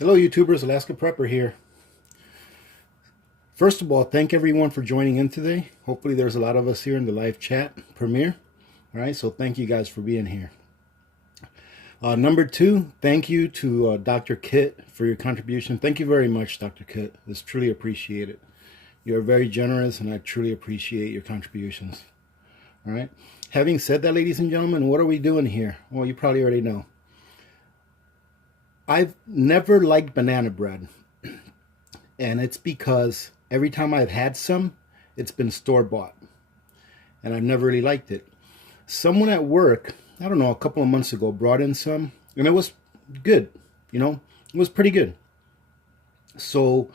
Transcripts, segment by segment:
Hello YouTubers, Alaska Prepper here. First of all, thank everyone for joining in today. Hopefully there's a lot of us here in the live chat premiere. Alright, so thank you guys for being here. Number two, thank you to Dr. Kit for your contribution. Thank you very much, Dr. Kit. It's truly appreciated. You're very generous and I truly appreciate your contributions. Alright, having said that, ladies and gentlemen, what are we doing here? Well, you probably already know. I've never liked banana bread, and it's because every time I've had some, it's been store-bought, and I've never really liked it. Someone at work, I don't know, a couple of months ago, brought in some, and it was good, you know, it was pretty good. So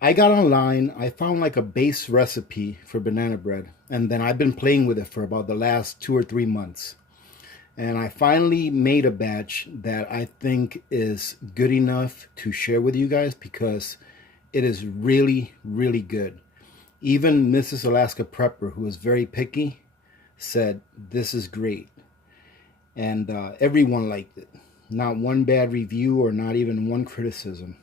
I got online, I found like a base recipe for banana bread, and then I've been playing with it for about the last 2 or 3 months. And I finally made a batch that I think is good enough to share with you guys because it is really, really good. Even Mrs. Alaska Prepper, who is very picky, said this is great. And everyone liked it. Not one bad review or not even one criticism.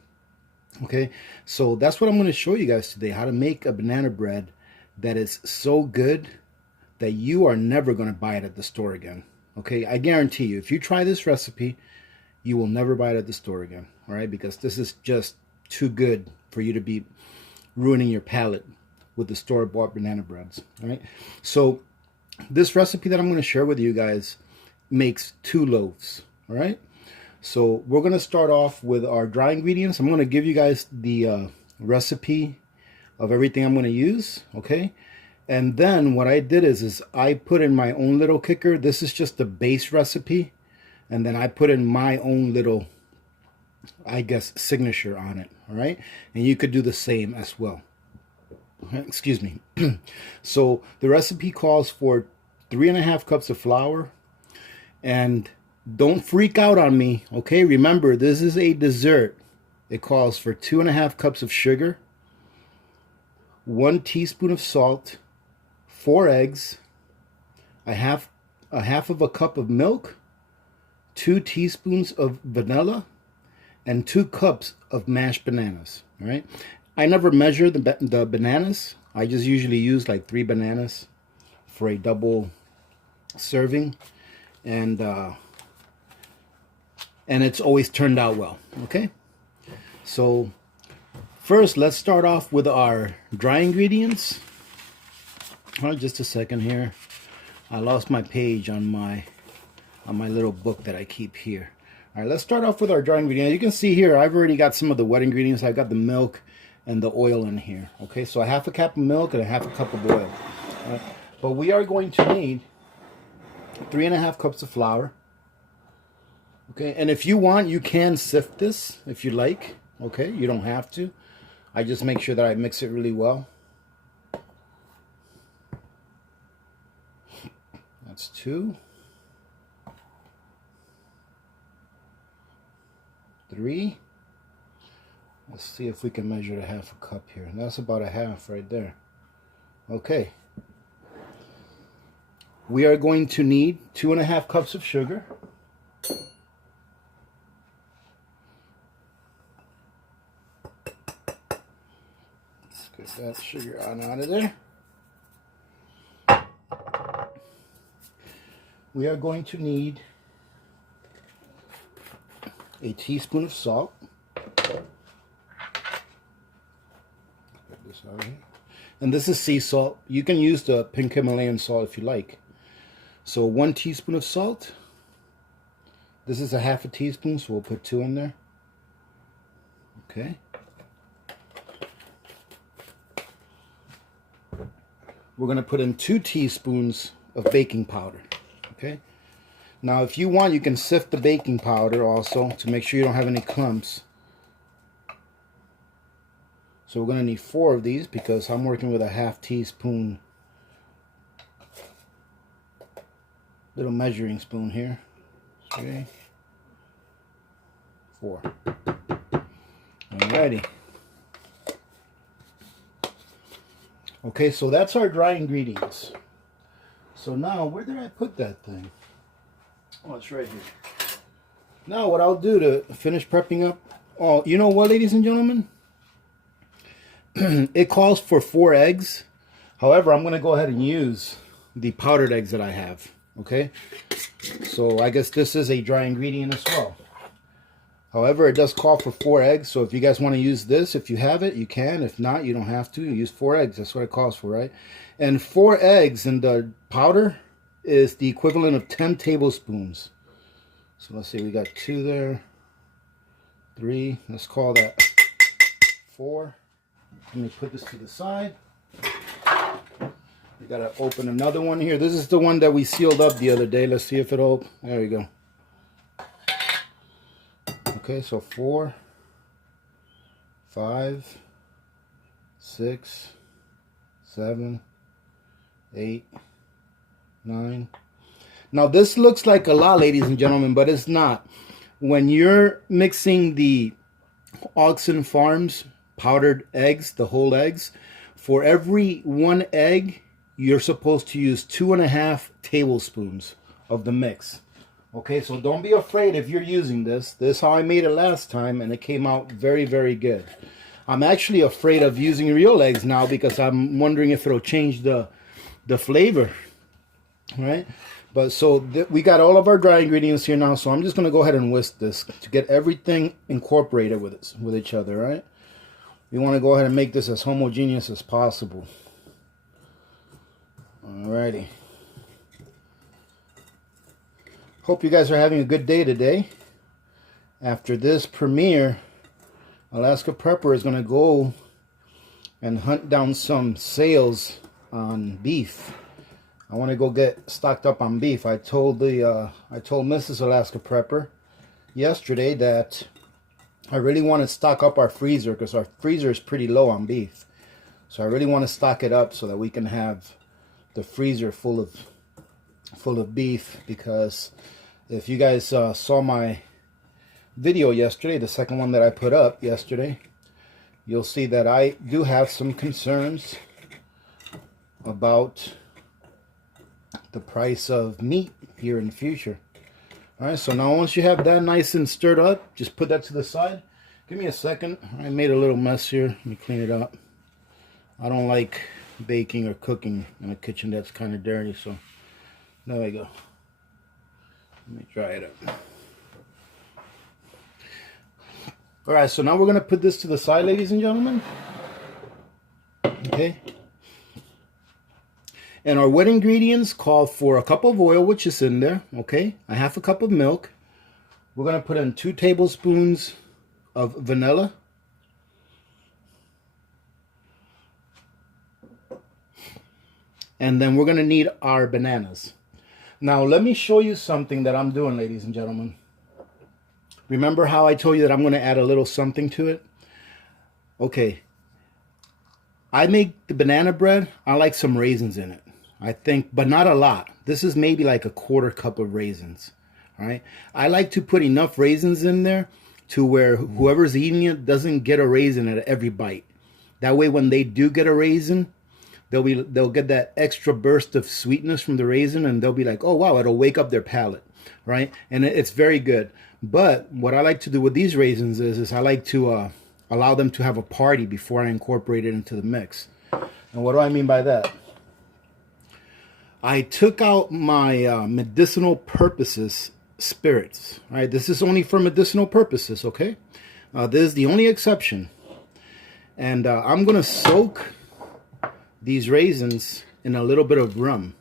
Okay, so that's what I'm going to show you guys today, how to make a banana bread that is so good that you are never going to buy it at the store again. Okay, I guarantee you, if you try this recipe, you will never buy it at the store again, all right? Because this is just too good for you to be ruining your palate with the store-bought banana breads, all right? So this recipe that I'm going to share with you guys makes 2 loaves, all right? So we're going to start off with our dry ingredients. I'm going to give you guys the recipe of everything I'm going to use, okay? And then what I did is I put in my own little kicker. This is just the base recipe. And then I put in my own little, I guess, signature on it. All right. And you could do the same as well. Excuse me. So the recipe calls for 3.5 cups of flour. And don't freak out on me. Okay. Remember, this is a dessert. It calls for 2.5 cups of sugar, 1 teaspoon of salt, 4 eggs, a half of a cup of milk, 2 teaspoons of vanilla, and 2 cups of mashed bananas. All right. I never measure the bananas. I just usually use like 3 bananas for a double serving, and it's always turned out well. Okay. So first, let's start off with our dry ingredients. All right, just a second here. I lost my page on my little book that I keep here. All right, let's start off with our dry ingredients. You can see here, I've already got some of the wet ingredients. I've got the milk and the oil in here. Okay, so a half a cup of milk and a half a cup of oil. All right, but we are going to need 3.5 cups of flour. Okay, and if you want, you can sift this if you like. Okay, you don't have to. I just make sure that I mix it really well. That's 2, 3. Let's see if we can measure a half a cup here. That's about a half right there. Okay. We are going to need 2.5 cups of sugar. Let's get that sugar out of there. We are going to need a teaspoon of salt. Get this out of here. And this is sea salt. You can use the pink Himalayan salt if you like. So 1 teaspoon of salt. This is a half a teaspoon, so we'll put 2 in there. Okay. We're going to put in 2 teaspoons of baking powder. Okay. Now, if you want, you can sift the baking powder also to make sure you don't have any clumps. So we're going to need 4 of these because I'm working with a half teaspoon little measuring spoon here. 3, 4. Alrighty. Okay, so that's our dry ingredients. So now, where did I put that thing? Oh, it's right here. Now what I'll do to finish prepping up Oh, you know what, ladies and gentlemen? It calls for 4 eggs. However, I'm going to go ahead and use the powdered eggs that I have. Okay? So I guess this is a dry ingredient as well. However, it does call for 4 eggs. So if you guys want to use this, if you have it, you can. If not, you don't have to. You use 4 eggs. That's what it calls for, right? And 4 eggs in the powder is the equivalent of 10 tablespoons. So let's see, we got 2 there. 3. Let's call that 4. Let me put this to the side. We gotta open another one here. This is the one that we sealed up the other day. Let's see if it'll. There we go. Okay, so 4, 5, 6, 7, 8, 9. Now this looks like a lot, ladies and gentlemen, but it's not. When you're mixing the Augason Farms powdered eggs, the whole eggs, for every 1 egg, you're supposed to use 2.5 tablespoons of the mix. Okay, so don't be afraid if you're using this. This is how I made it last time, and it came out very, very good. I'm actually afraid of using real eggs now because I'm wondering if it'll change the flavor, right? But so we got all of our dry ingredients here now, so I'm just going to go ahead and whisk this to get everything incorporated with each other, right? We want to go ahead and make this as homogeneous as possible. Alrighty. Hope you guys are having a good day today. After this premiere, Alaska Prepper is going to go and hunt down some sales on beef. I want to go get stocked up on beef. I told Mrs. Alaska Prepper yesterday that I really want to stock up our freezer because our freezer is pretty low on beef. So I really want to stock it up so that we can have the freezer full of beef, because if you guys saw my video yesterday, the second one that I put up yesterday, you'll see that I do have some concerns about the price of meat here in the future. Alright, so now once you have that nice and stirred up, just put that to the side. Give me a second. I made a little mess here. Let me clean it up. I don't like baking or cooking in a kitchen that's kind of dirty, so there we go. Let me dry it up. Alright, so now we're going to put this to the side, ladies and gentlemen. Okay. And our wet ingredients call for a cup of oil, which is in there, okay? A half a cup of milk. We're going to put in 2 tablespoons of vanilla. And then we're going to need our bananas. Now, let me show you something that I'm doing, ladies and gentlemen. Remember how I told you that I'm going to add a little something to it? Okay. I make the banana bread. I like some raisins in it. I think, but not a lot. This is maybe like a 1/4 cup of raisins. All right. I like to put enough raisins in there to where whoever's eating it doesn't get a raisin at every bite. That way, when they do get a raisin, they'll get that extra burst of sweetness from the raisin, and they'll be like, oh wow, it'll wake up their palate, right? And it's very good. But what I like to do with these raisins is I like to allow them to have a party before I incorporate it into the mix. And what do I mean by that? I took out my medicinal purposes spirits. All right, this is only for medicinal purposes, okay? This is the only exception. And I'm going to soak these raisins in a little bit of rum.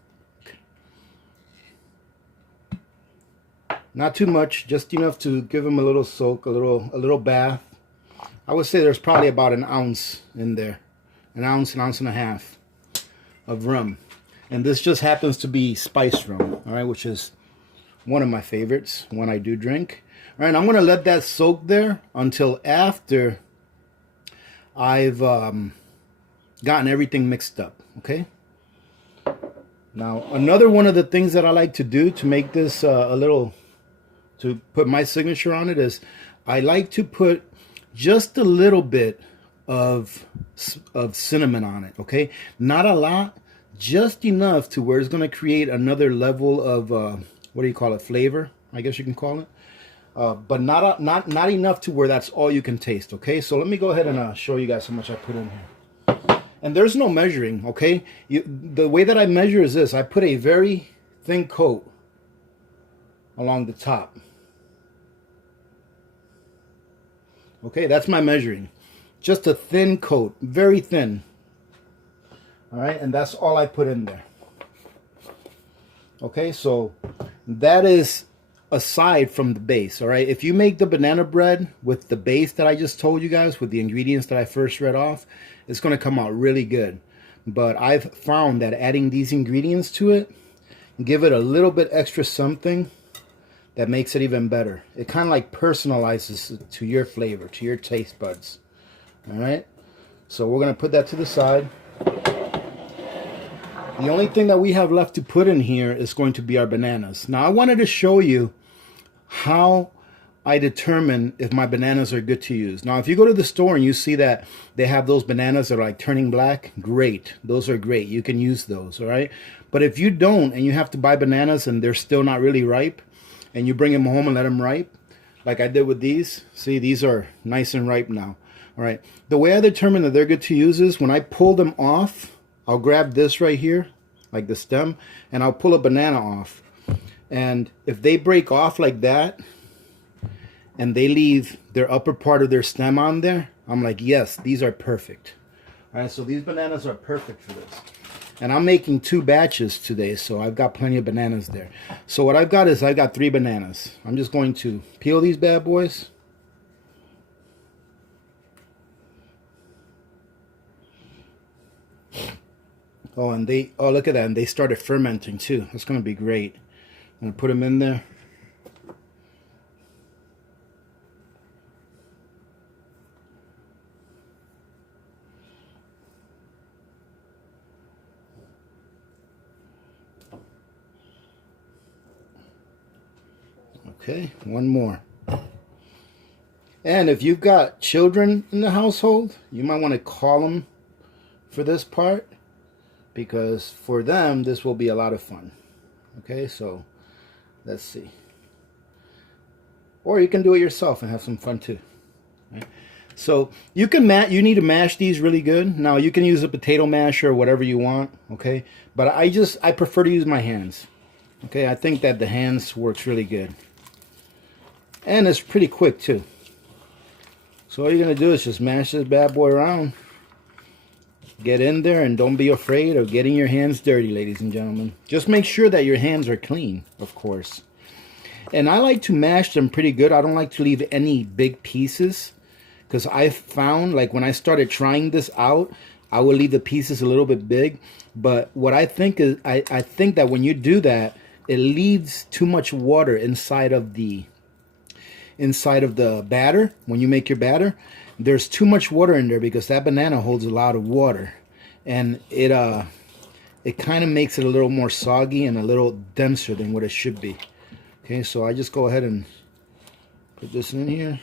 Not too much, just enough to give them a little soak, a little bath. I would say there's probably about an ounce in there. An ounce and a half of rum. And this just happens to be spiced rum, all right, which is one of my favorites when I do drink. All right, I'm going to let that soak there until after I've gotten everything mixed up, okay? Now, another one of the things that I like to do to make this to put my signature on it is I like to put just a little bit of cinnamon on it, okay? Not a lot, just enough to where it's going to create another level of, what do you call it, flavor, I guess you can call it. but not enough to where that's all you can taste. Okay, so let me go ahead and show you guys how much I put in here. And there's no measuring. Okay, the way that I measure is this: I put a very thin coat along the top. Okay, that's my measuring. Just a thin coat, very thin. All right, and that's all I put in there. Okay, so that is aside from the base. All right, if you make the banana bread with the base that I just told you guys, with the ingredients that I first read off, it's going to come out really good. But I've found that adding these ingredients to it, give it a little bit extra something that makes it even better. It kind of like personalizes it to your flavor, to your taste buds. All right, so we're going to put that to the side. The only thing that we have left to put in here is going to be our bananas. Now, I wanted to show you how I determine if my bananas are good to use. Now, if you go to the store and you see that they have those bananas that are like turning black, great. Those are great. You can use those, all right? But if you don't and you have to buy bananas and they're still not really ripe, and you bring them home and let them ripe, like I did with these, see, these are nice and ripe now, all right? The way I determine that they're good to use is when I pull them off, I'll grab this right here, like the stem, and I'll pull a banana off. And if they break off like that, and they leave their upper part of their stem on there, I'm like, yes, these are perfect. All right, so these bananas are perfect for this. And I'm making 2 batches today, so I've got plenty of bananas there. So what I've got is I've got 3 bananas. I'm just going to peel these bad boys. Oh, and look at that, and they started fermenting too. That's going to be great. I'm going to put them in there. Okay, one more. And if you've got children in the household, you might want to call them for this part, because for them, this will be a lot of fun. Okay, so let's see. Or you can do it yourself and have some fun too. Right? So you need to mash these really good. Now you can use a potato masher or whatever you want, okay? But I prefer to use my hands. Okay, I think that the hands works really good. And it's pretty quick too. So all you're gonna do is just mash this bad boy around. Get in there and don't be afraid of getting your hands dirty, ladies and gentlemen. Just make sure that your hands are clean, of course. And I like to mash them pretty good. I don't like to leave any big pieces, because I found, like, when I started trying this out, I would leave the pieces a little bit big. But what I think is, I think that when you do that, it leaves too much water inside of the batter. When you make your batter, there's too much water in there, because that banana holds a lot of water, and it kind of makes it a little more soggy and a little denser than what it should be. Okay, so I just go ahead and put this in here,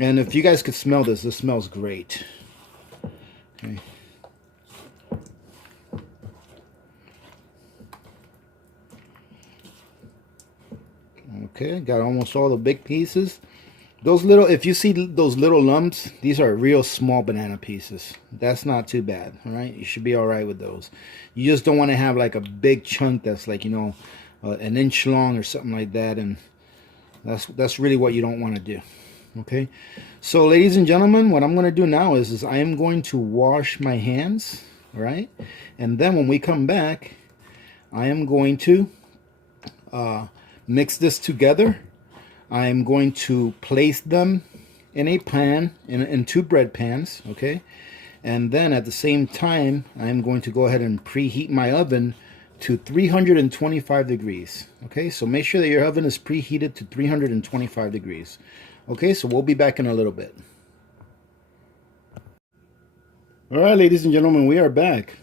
and if you guys could smell this smells great. Okay. Okay, got almost all the big pieces. Those little, if you see those little lumps, these are real small banana pieces. That's not too bad, all right? You should be all right with those. You just don't want to have like a big chunk that's like, you know, an inch long or something like that, and that's really what you don't want to do. Okay, so ladies and gentlemen, what I'm going to do now is I am going to wash my hands, all right? And then when we come back, I am going to mix this together. I'm going to place them in a pan, in 2 bread pans, okay? And then at the same time, I'm going to go ahead and preheat my oven to 325 degrees, okay? So make sure that your oven is preheated to 325 degrees. Okay, so we'll be back in a little bit. All right, ladies and gentlemen, we are back.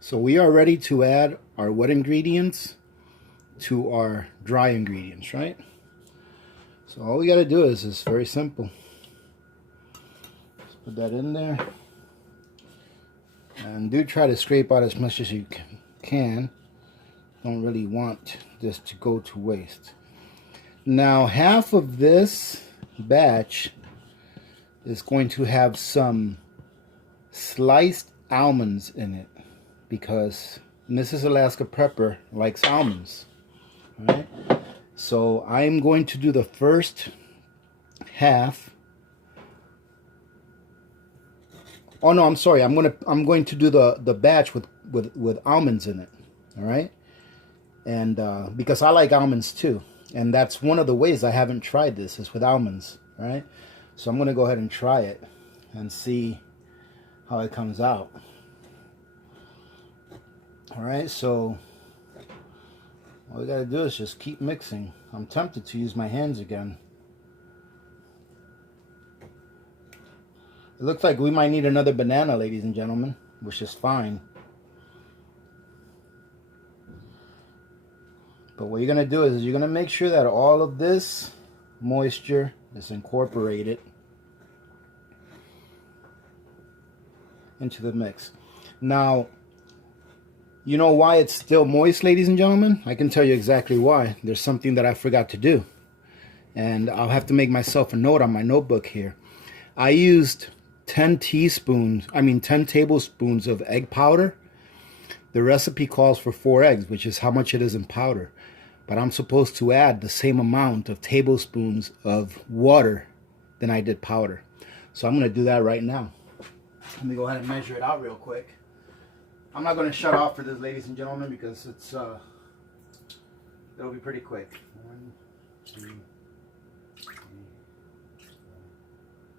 So we are ready to add our wet ingredients to our dry ingredients, right? So all we got to do is very simple. Just put that in there, and do try to scrape out as much as you can. Don't really want this to go to waste. Now half of this batch is going to have some sliced almonds in it, because Mrs. Alaska Prepper likes almonds. All right, so I'm going to do the first half. Oh no, I'm sorry. I'm going to do the batch with almonds in it. All right, and because I like almonds too, and that's one of the ways I haven't tried this is with almonds. All right, so I'm going to go ahead and try it and see how it comes out. All right, so all we got to do is just keep mixing. I'm tempted to use my hands again. It looks like we might need another banana, ladies and gentlemen, which is fine. But what you're going to do is you're going to make sure that all of this moisture is incorporated into the mix. Now, you know why it's still moist, ladies and gentlemen? I can tell you exactly why. There's something that I forgot to do. And I'll have to make myself a note on my notebook here. I used 10 tablespoons of egg powder. The recipe calls for 4 eggs, which is how much it is in powder. But I'm supposed to add the same amount of tablespoons of water than I did powder. So I'm going to do that right now. Let me go ahead and measure it out real quick. I'm not going to shut off for this, ladies and gentlemen, because it'll be pretty quick. 1, 2, 3,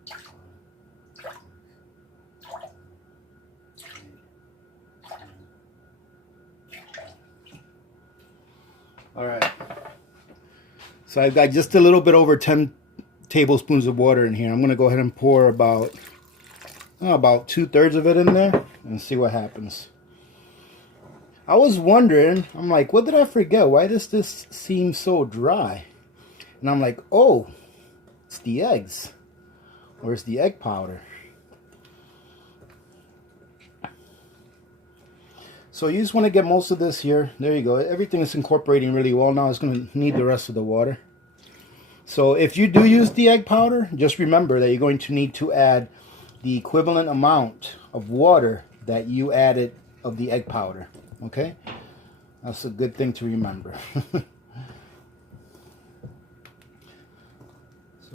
4, 5, 6, 7, 8, 9. All right. So I've got just a little bit over 10 tablespoons of water in here. I'm going to go ahead and pour about 2/3 of it in there and see what happens. I was wondering, I'm like, what did I forget? Why does this seem so dry? And I'm like, oh, it's the eggs. Or it's the egg powder. So you just want to get most of this here. There you go. Everything is incorporating really well. Now it's going to need the rest of the water. So if you do use the egg powder, just remember that you're going to need to add the equivalent amount of water that you added of the egg powder. Okay? That's a good thing to remember. So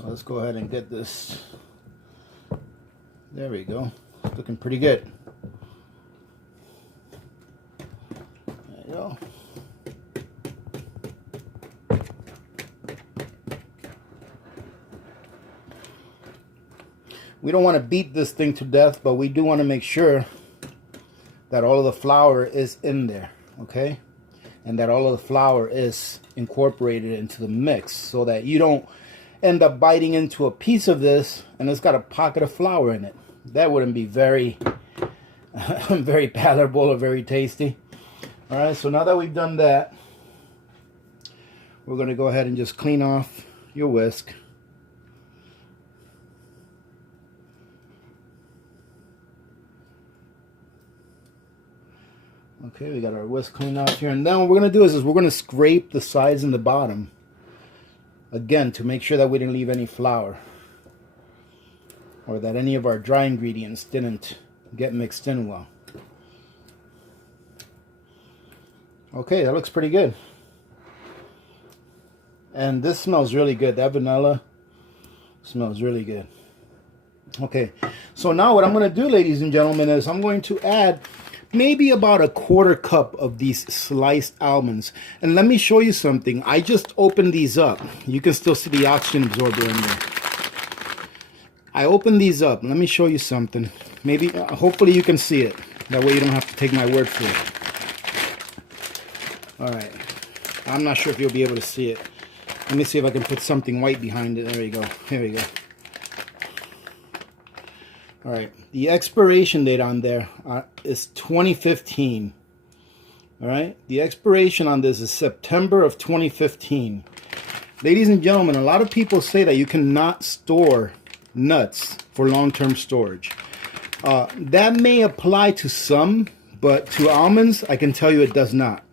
let's go ahead and get this. There we go. Looking pretty good. There you go. We don't want to beat this thing to death, but we do want to make sure that all of the flour is in there, okay? And that all of the flour is incorporated into the mix so that you don't end up biting into a piece of this and it's got a pocket of flour in it. That wouldn't be very, very palatable or very tasty. All right, so now that we've done that, we're going to go ahead and just clean off your whisk. Okay, we got our whisk cleaned off here. And then what we're going to do is we're going to scrape the sides and the bottom. Again, to make sure that we didn't leave any flour. Or that any of our dry ingredients didn't get mixed in well. Okay, that looks pretty good. And this smells really good. That vanilla smells really good. Okay, so now what I'm going to do, ladies and gentlemen, is I'm going to add maybe about 1/4 cup of these sliced almonds. And let me show you something. I just opened these up. You can still see the oxygen absorber in there. I opened these up. Let me show you something. Maybe, hopefully you can see it. That way you don't have to take my word for it. All right. I'm not sure if you'll be able to see it. Let me see if I can put something white behind it. There you go. Here we go. All right, the expiration date on there is 2015. All right, the expiration on this is September of 2015. Ladies and gentlemen, a lot of people say that you cannot store nuts for long-term storage. That may apply to some, but to almonds, I can tell you it does not.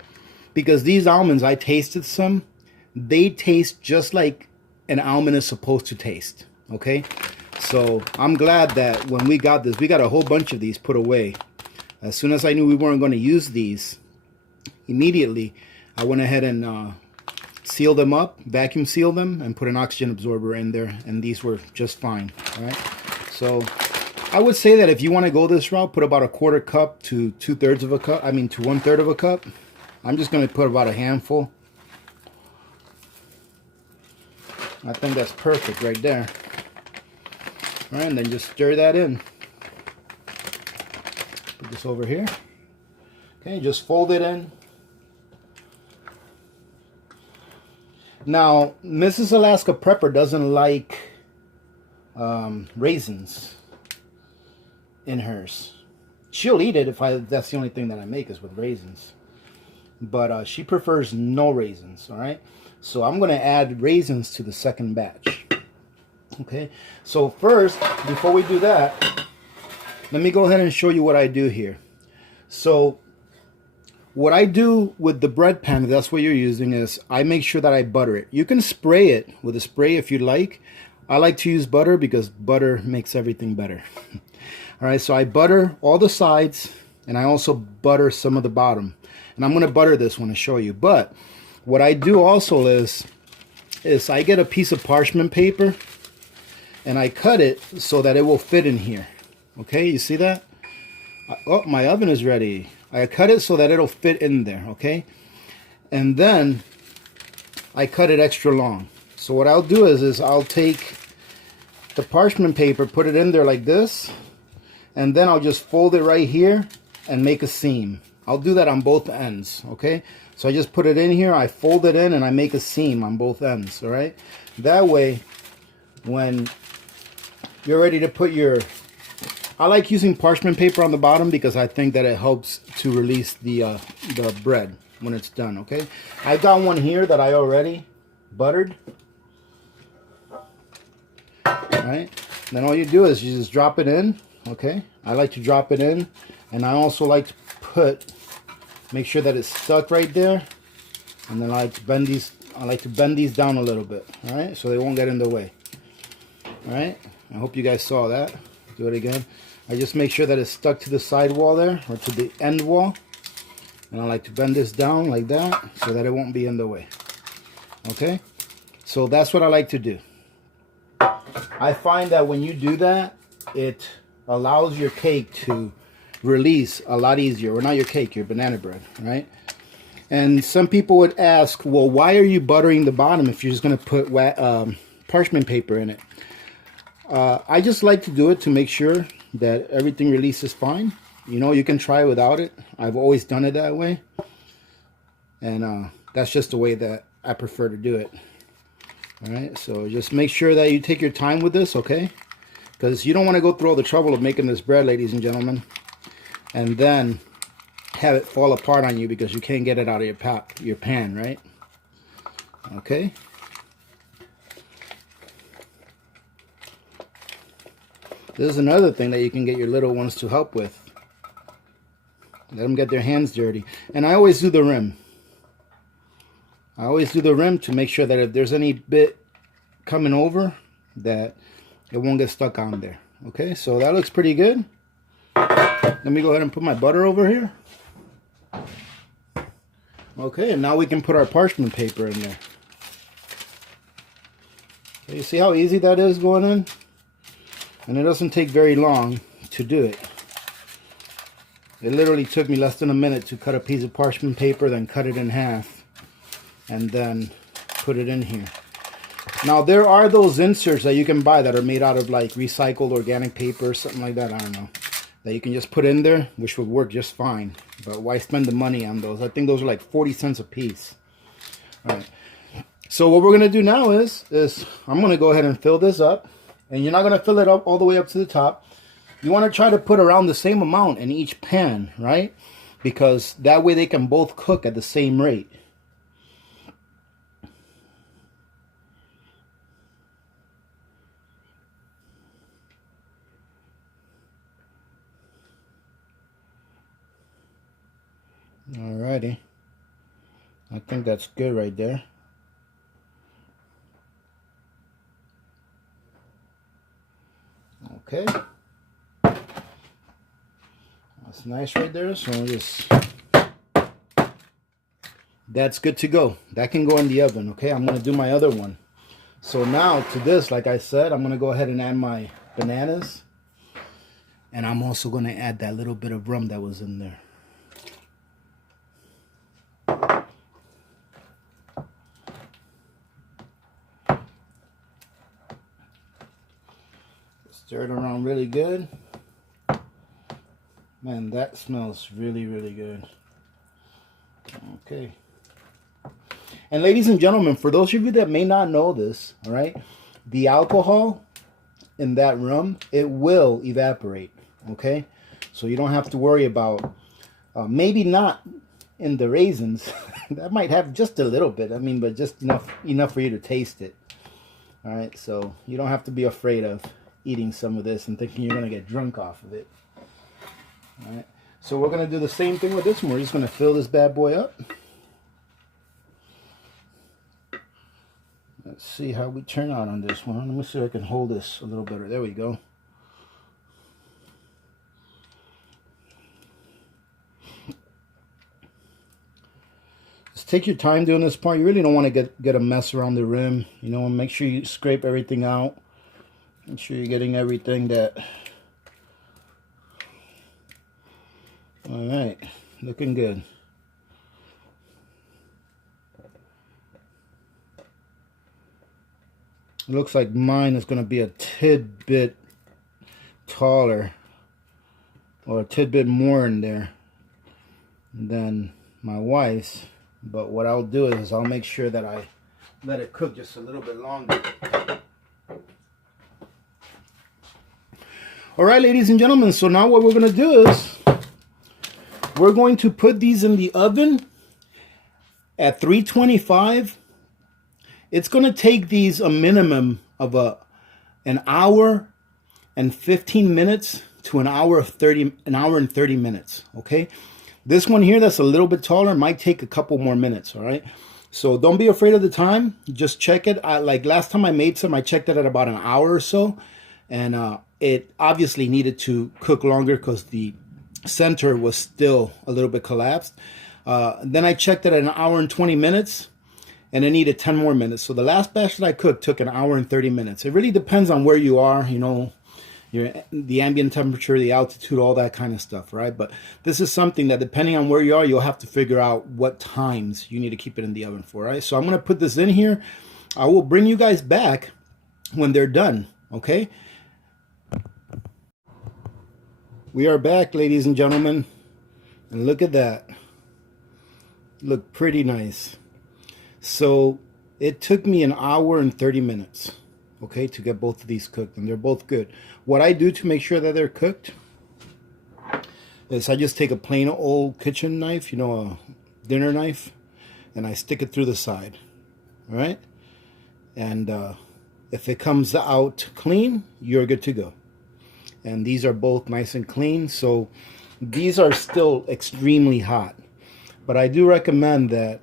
Because these almonds, I tasted some, they taste just like an almond is supposed to taste. Okay, so I'm glad that when we got this, we got a whole bunch of these put away. As soon as I knew we weren't going to use these, immediately I went ahead and sealed them up, vacuum sealed them, and put an oxygen absorber in there, and these were just fine. All right, so I would say that if you want to go this route, put about a quarter cup to 2/3 of a cup. I mean, to 1/3 of a cup. I'm just going to put about a handful. I think that's perfect right there. All right, and then just stir that in. Put this over here. Okay, just fold it in. Now, Mrs. Alaska Prepper doesn't like raisins in hers. She'll eat it if that's the only thing that I make is with raisins. But she prefers no raisins, all right? So I'm going to add raisins to the second batch. Okay, so first, before we do that, let me go ahead and show you what I do here. So what I do with the bread pan, if that's what you're using, is I make sure that I butter it. You can spray it with a spray if you like. I like to use butter because butter makes everything better. All right, so I butter all the sides, and I also butter some of the bottom. And I'm going to butter this one to show you. But what I do also is I get a piece of parchment paper, and I cut it so that it will fit in here. Okay, you see that? Oh, my oven is ready. I cut it so that it'll fit in there, okay? And then I cut it extra long. So what I'll do is I'll take the parchment paper, put it in there like this, and then I'll just fold it right here and make a seam. I'll do that on both ends, okay? So I just put it in here, I fold it in, and I make a seam on both ends, all right? That way, when you're ready to put your... I like using parchment paper on the bottom because I think that it helps to release the bread when it's done, okay? I've got one here that I already buttered. Alright, then all you do is you just drop it in, okay? I like to drop it in, and I also like to make sure that it's stuck right there, and then I like to bend these down a little bit, alright? So they won't get in the way. Alright, I hope you guys saw that. Do it again. I just make sure that it's stuck to the side wall there, or to the end wall. And I like to bend this down like that, so that it won't be in the way. Okay? So that's what I like to do. I find that when you do that, it allows your cake to release a lot easier. Or not your cake, your banana bread, right? And some people would ask, well, why are you buttering the bottom if you're just going to put parchment paper in it? I just like to do it to make sure that everything releases fine. You know, you can try without it. I've always done it that way. And that's just the way that I prefer to do it. Alright, so just make sure that you take your time with this, okay? Because you don't want to go through all the trouble of making this bread, ladies and gentlemen, and then have it fall apart on you because you can't get it out of your pan, right? Okay. This is another thing that you can get your little ones to help with. Let them get their hands dirty. And I always do the rim. I always do the rim to make sure that if there's any bit coming over, that it won't get stuck on there. Okay, so that looks pretty good. Let me go ahead and put my butter over here. Okay, and now we can put our parchment paper in there. Okay, you see how easy that is going in? And it doesn't take very long to do it. It literally took me less than a minute to cut a piece of parchment paper, then cut it in half, and then put it in here. Now there are those inserts that you can buy that are made out of like recycled organic paper or something like that, I don't know, that you can just put in there, which would work just fine. But why spend the money on those? I think those are like 40 cents a piece. All right. So what we're going to do now is I'm going to go ahead and fill this up. And you're not going to fill it up all the way up to the top. You want to try to put around the same amount in each pan, right? Because that way they can both cook at the same rate. Alrighty. I think that's good right there. Okay. That's nice right there. So we'll just, that's good to go. That can go in the oven. Okay, I'm going to do my other one. So now to this, like I said, I'm going to go ahead and add my bananas. And I'm also going to add that little bit of rum that was in there. Stir it around really good. Man, that smells really, really good. Okay. And ladies and gentlemen, for those of you that may not know this, all right, the alcohol in that rum, it will evaporate. Okay, so you don't have to worry about, maybe not in the raisins. That might have just a little bit. I mean, but just enough for you to taste it. All right, so you don't have to be afraid of eating some of this and thinking you're going to get drunk off of it. All right, so we're going to do the same thing with this one. We're just going to fill this bad boy up. Let's see how we turn out on this one. Let me see if I can hold this a little better. There we go. Just take your time doing this part. You really don't want to get a mess around the rim. You know, make sure you scrape everything out. Make sure you're getting everything that... Alright, looking good. It looks like mine is going to be a tidbit taller, or a tidbit more in there than my wife's. But what I'll do is I'll make sure that I let it cook just a little bit longer. Alright, ladies and gentlemen, so now what we're going to do is we're going to put these in the oven at 325. It's going to take these a minimum of an hour and 15 minutes to an hour and 30 minutes. Okay, this one here that's a little bit taller might take a couple more minutes. All right, so don't be afraid of the time. Just check it. Like last time I made some, I checked it at about an hour or so, and it obviously needed to cook longer because the center was still a little bit collapsed. Then I checked it at an hour and 20 minutes. And it needed 10 more minutes. So the last batch that I cooked took an hour and 30 minutes. It really depends on where you are, you know, the ambient temperature, the altitude, all that kind of stuff, right? But this is something that depending on where you are, you'll have to figure out what times you need to keep it in the oven for, right? So I'm going to put this in here. I will bring you guys back when they're done, okay? We are back, ladies and gentlemen. And look at that. Look pretty nice. So it took me an hour and 30 minutes, okay, to get both of these cooked, and they're both good. What I do to make sure that they're cooked is I just take a plain old kitchen knife, you know, a dinner knife, and I stick it through the side, all right? And if it comes out clean, you're good to go. And these are both nice and clean, so these are still extremely hot. But I do recommend that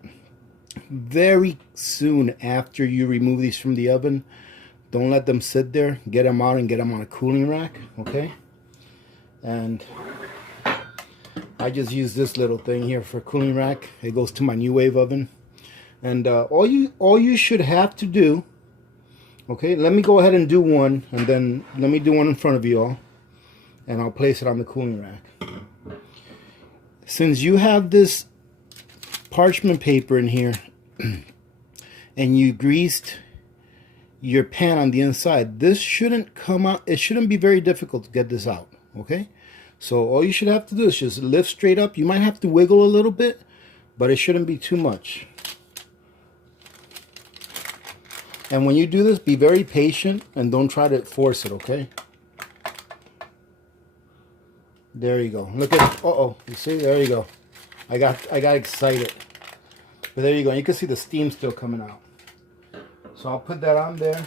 very soon after you remove these from the oven, don't let them sit there. Get them out and get them on a cooling rack, okay? And I just use this little thing here for cooling rack. It goes to my New Wave oven. And all you should have to do, okay, let me go ahead and do one, and then let me do one in front of you all, and I'll place it on the cooling rack. Since you have this parchment paper in here and you greased your pan on the inside, this shouldn't come out. It shouldn't be very difficult to get this out, okay? So all you should have to do is just lift straight up. You might have to wiggle a little bit, but it shouldn't be too much. And when you do this, be very patient and don't try to force it, okay? There you go. Look at, uh-oh, you see, there you go. I got excited. But there you go. You can see the steam still coming out. So I'll put that on there.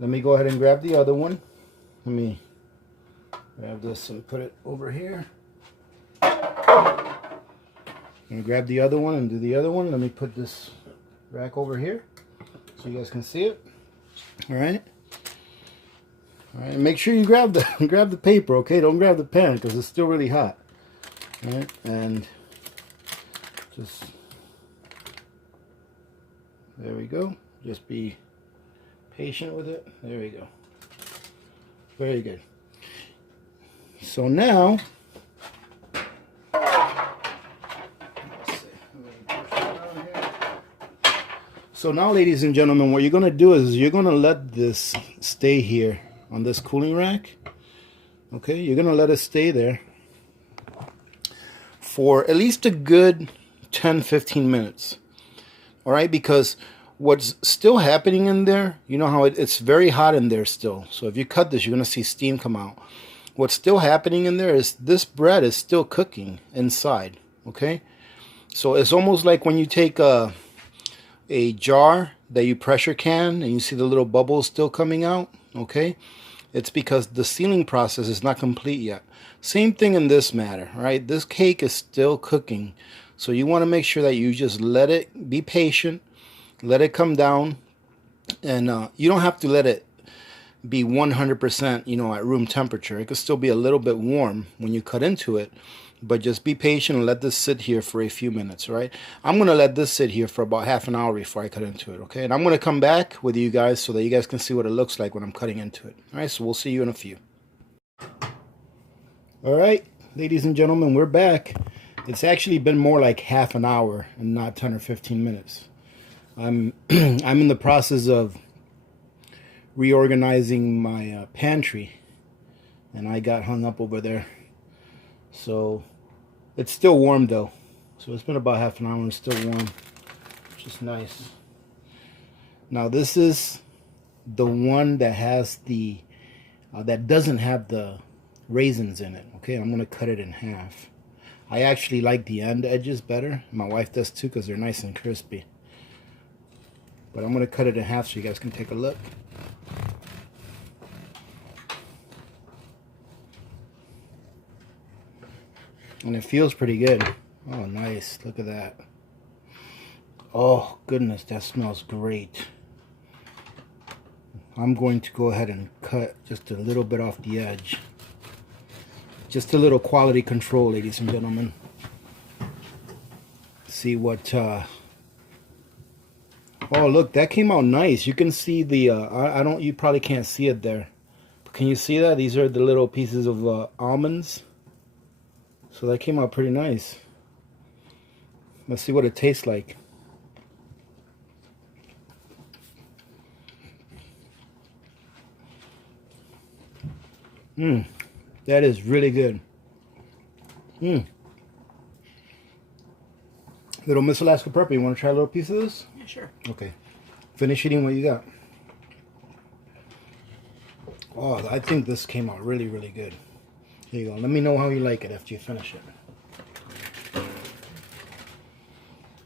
Let me go ahead and grab the other one. Let me grab this and put it over here. And grab the other one and do the other one. Let me put this rack over here so you guys can see it. All right. All right, make sure you grab the grab the paper, okay? Don't grab the pan because it's still really hot. All right, and just there we go. Just be patient with it. There we go. Very good. So now, ladies and gentlemen, what you're going to do is you're going to let this stay here on this cooling rack. Okay, you're going to let it stay there for at least a good 10-15 minutes. All right, because what's still happening in there, you know how it's very hot in there still. So if you cut this, you're going to see steam come out. What's still happening in there is this bread is still cooking inside. Okay, so it's almost like when you take a jar that you pressure can and you see the little bubbles still coming out. Okay, it's because the sealing process is not complete yet. Same thing in this matter, right? This cake is still cooking. So you want to make sure that you just let it, be patient, let it come down. And you don't have to let it be 100%, you know, at room temperature. It could still be a little bit warm when you cut into it. But just be patient and let this sit here for a few minutes, right? I'm going to let this sit here for about half an hour before I cut into it, okay? And I'm going to come back with you guys so that you guys can see what it looks like when I'm cutting into it. All right, so we'll see you in a few. All right, ladies and gentlemen, we're back. It's actually been more like half an hour and not 10 or 15 minutes. I'm in the process of reorganizing my pantry, and I got hung up over there. So it's still warm though. So it's been about half an hour and it's still warm, which is nice. Now this is the one that has the that doesn't have the raisins in it. Okay, I'm gonna cut it in half. I actually like the end edges better. My wife does too because they're nice and crispy. But I'm gonna cut it in half so you guys can take a look. And it feels pretty good. Oh, nice. Look at that. Oh, goodness, that smells great. I'm going to go ahead and cut just a little bit off the edge. Just a little quality control, ladies and gentlemen. See what... Oh, look, that came out nice. You can see the... you probably can't see it there. But can you see that? These are the little pieces of almonds. So that came out pretty nice. Let's see what it tastes like. That is really good. Little Miss Alaska Prepper, you want to try a little piece of this? Yeah, sure. Okay. Finish eating what you got. Oh, I think this came out really, really good. Here you go. Let me know how you like it after you finish it.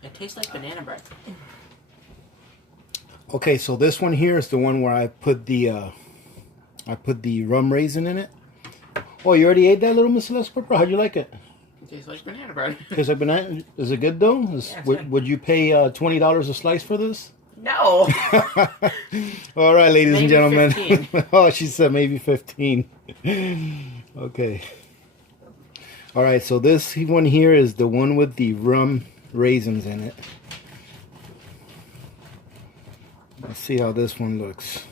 It tastes like banana bread. Okay, so this one here is the one where I put the rum raisin in it. Oh, you already ate that, Little Miss Alaska Pepper? How'd you like it? It tastes like banana bread. Tastes like banana. Is it good though? Would you pay $20 a slice for this? No. All right, ladies Maybe and gentlemen. 15. Oh, she said maybe 15. Okay. All right, so this one here is the one with the rum raisins in it. Let's see how this one looks.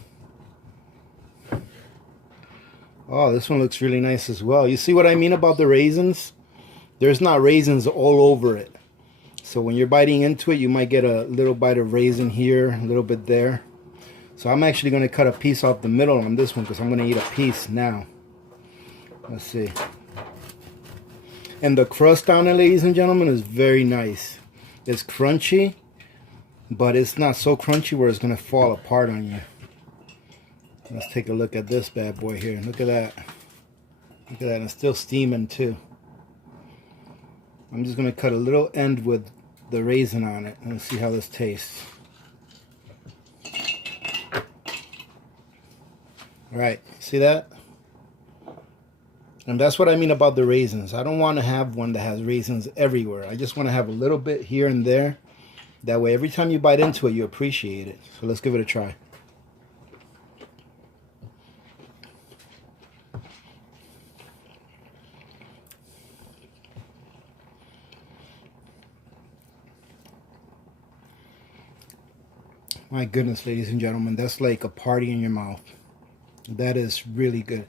Oh, this one looks really nice as well. You see what I mean about the raisins? There's not raisins all over it. So when you're biting into it, you might get a little bite of raisin here, a little bit there. So I'm actually going to cut a piece off the middle on this one because I'm going to eat a piece now. Let's see. And the crust on it, ladies and gentlemen, is very nice. It's crunchy, but it's not so crunchy where it's going to fall apart on you. Let's take a look at this bad boy here. Look at that. Look at that. It's still steaming too. I'm just going to cut a little end with the raisin on it and see how this tastes. Alright, see that? And that's what I mean about the raisins. I don't want to have one that has raisins everywhere. I just want to have a little bit here and there. That way every time you bite into it, you appreciate it. So let's give it a try. My goodness, ladies and gentlemen, that's like a party in your mouth. That is really good.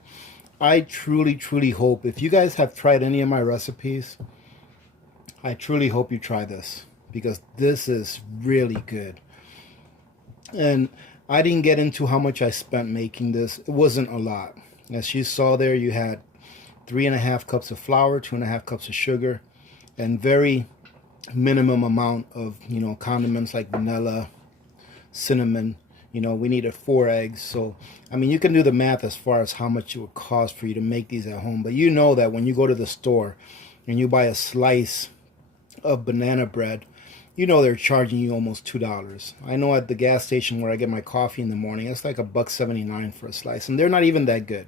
I truly, truly hope, if you guys have tried any of my recipes, I truly hope you try this, because this is really good. And I didn't get into how much I spent making this. It wasn't a lot. As you saw there, you had 3.5 cups of flour, 2.5 cups of sugar, and very minimum amount of, condiments like vanilla, cinnamon. We needed 4 eggs. So, I mean, you can do the math as far as how much it would cost for you to make these at home. But you know that when you go to the store and you buy a slice of banana bread, they're charging you almost $2. I know at the gas station where I get my coffee in the morning, it's like $1.79 for a slice, and they're not even that good.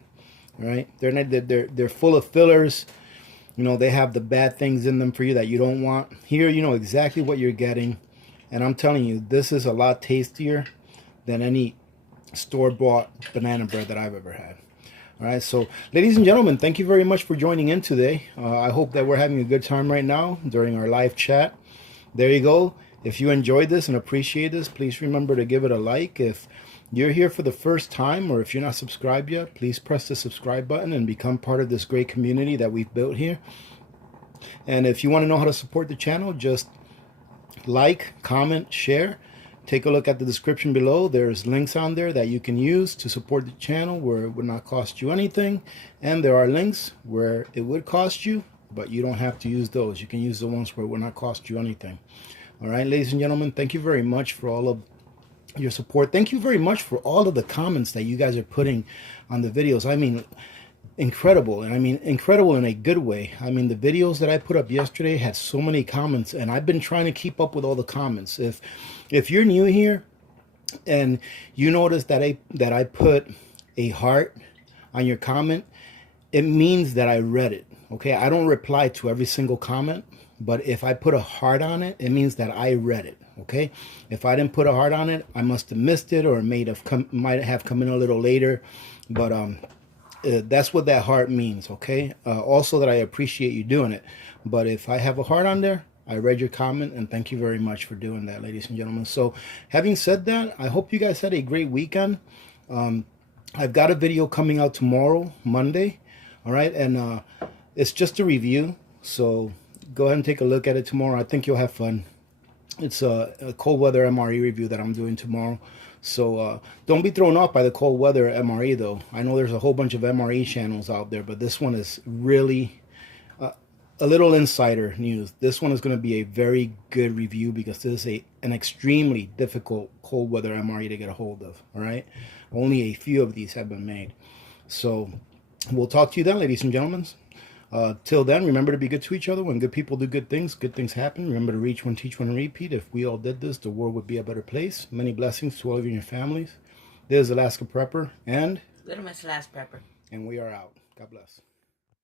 Right? They're full of fillers. They have the bad things in them for you that you don't want. Here, you know exactly what you're getting, and I'm telling you, this is a lot tastier than any store-bought banana bread that I've ever had. All right, so ladies and gentlemen, thank you very much for joining in today. I hope that we're having a good time right now during our live chat. There you go. If you enjoyed this and appreciate this, please remember to give it a like. If you're here for the first time, or if you're not subscribed yet, please press the subscribe button and become part of this great community that we've built here. And if you want to know how to support the channel, just like, comment, share. Take a look at the description below. There's links on there that you can use to support the channel where it would not cost you anything. And there are links where it would cost you, but you don't have to use those. You can use the ones where it will not cost you anything. All right, ladies and gentlemen, thank you very much for all of your support. Thank you very much for all of the comments that you guys are putting on the videos. I mean, incredible. And I mean, incredible in a good way. I mean, the videos that I put up yesterday had so many comments, and I've been trying to keep up with all the comments. If you're new here and you notice that I put a heart on your comment, it means that I read it. Okay, I don't reply to every single comment, but if I put a heart on it, it means that I read it. Okay, if I didn't put a heart on it, I must have missed it, or it might have come in a little later. But that's what that heart means. Okay, also that I appreciate you doing it. But if I have a heart on there, I read your comment, and thank you very much for doing that, ladies and gentlemen. So having said that, I hope you guys had a great weekend. I've got a video coming out tomorrow, Monday. All right, and it's just a review, so go ahead and take a look at it tomorrow. I think you'll have fun. It's a cold weather MRE review that I'm doing tomorrow. So don't be thrown off by the cold weather MRE, though. I know there's a whole bunch of MRE channels out there, but this one is really a little insider news. This one is going to be a very good review, because this is an extremely difficult cold weather MRE to get a hold of. All right, only a few of these have been made. So we'll talk to you then, ladies and gentlemen. Till then, remember to be good to each other. When good people do good things happen. Remember to reach one, teach one, and repeat. If we all did this, the world would be a better place. Many blessings to all of you and your families. This is Alaska Prepper and Little Miss Last Prepper. And we are out. God bless.